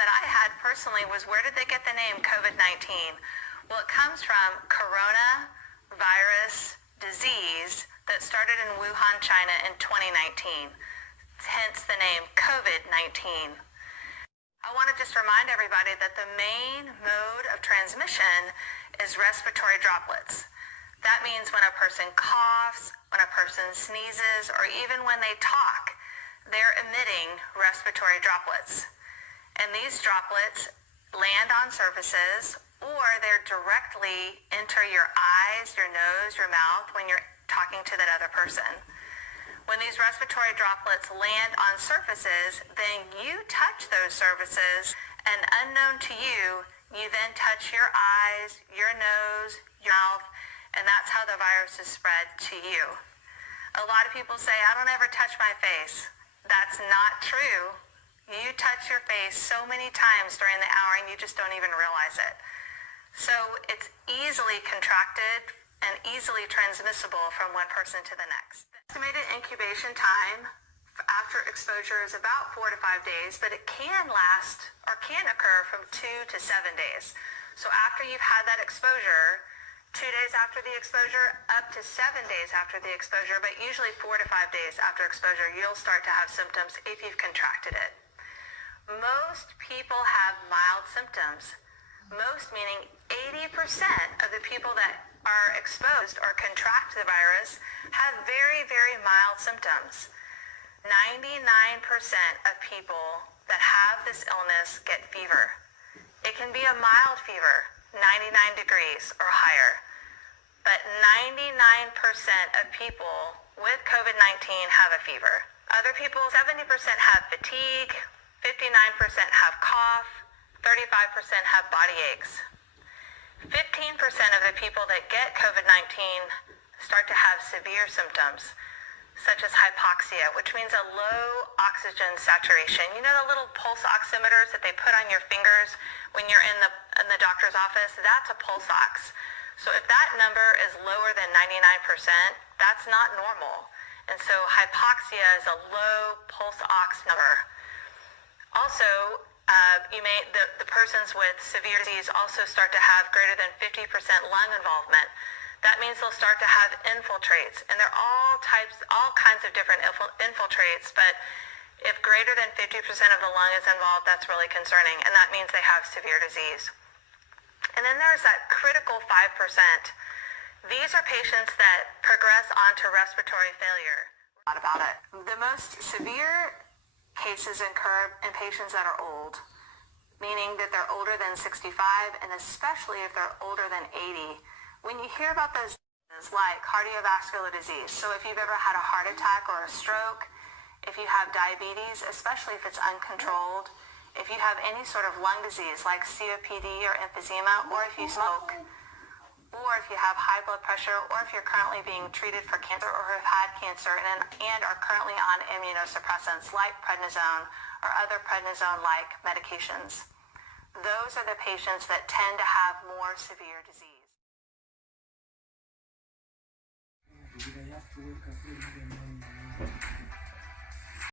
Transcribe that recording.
that I had personally was, where did they get the name COVID-19? Well, it comes from coronavirus disease that started in Wuhan, China in 2019, hence the name COVID-19. I want to just remind everybody that the main mode of transmission is respiratory droplets. That means when a person coughs, when a person sneezes, or even when they talk, they're emitting respiratory droplets. And these droplets land on surfaces, or they're directly enter your eyes, your nose, your mouth when you're talking to that other person. When these respiratory droplets land on surfaces, then you touch those surfaces, and unknown to you, you then touch your eyes, your nose, your mouth, and that's how the virus is spread to you. A lot of people say, I don't ever touch my face. That's not true. You touch your face so many times during the hour and you just don't even realize it. So it's easily contracted and easily transmissible from one person to the next. The estimated incubation time after exposure is about 4 to 5 days, but it can last or can occur from 2 to 7 days. So after you've had that exposure, 2 days after the exposure, up to 7 days after the exposure, but usually 4 to 5 days after exposure, you'll start to have symptoms if you've contracted it. Most people have mild symptoms. Most meaning 80% of the people that are exposed or contract the virus have very, very mild symptoms. 99% of people that have this illness get fever. It can be a mild fever, 99 degrees or higher. But 99% of people with COVID-19 have a fever. Other people, 70% have fatigue, 59% have cough, 35% have body aches. 15% of the people that get COVID-19 start to have severe symptoms, such as hypoxia, which means a low oxygen saturation. You know the little pulse oximeters that they put on your fingers when you're in the doctor's office? That's a pulse ox. So if that number is lower than 99%, that's not normal. And so hypoxia is a low pulse ox number. Also, the persons with severe disease also start to have greater than 50% lung involvement. That means they'll start to have infiltrates, and they're all kinds of different infiltrates, but if greater than 50% of the lung is involved, that's really concerning, and that means they have severe disease. And then there's that critical 5%. These are patients that progress onto respiratory failure. A lot about it. The most severe cases occur in patients that are old, meaning that they're older than 65, and especially if they're older than 80. When you hear about those diseases like cardiovascular disease, so if you've ever had a heart attack or a stroke, if you have diabetes, especially if it's uncontrolled, if you have any sort of lung disease like COPD or emphysema, or if you smoke, or if you have high blood pressure, or if you're currently being treated for cancer or have had cancer and are currently on immunosuppressants like prednisone or other prednisone-like medications. Those are the patients that tend to have more severe disease.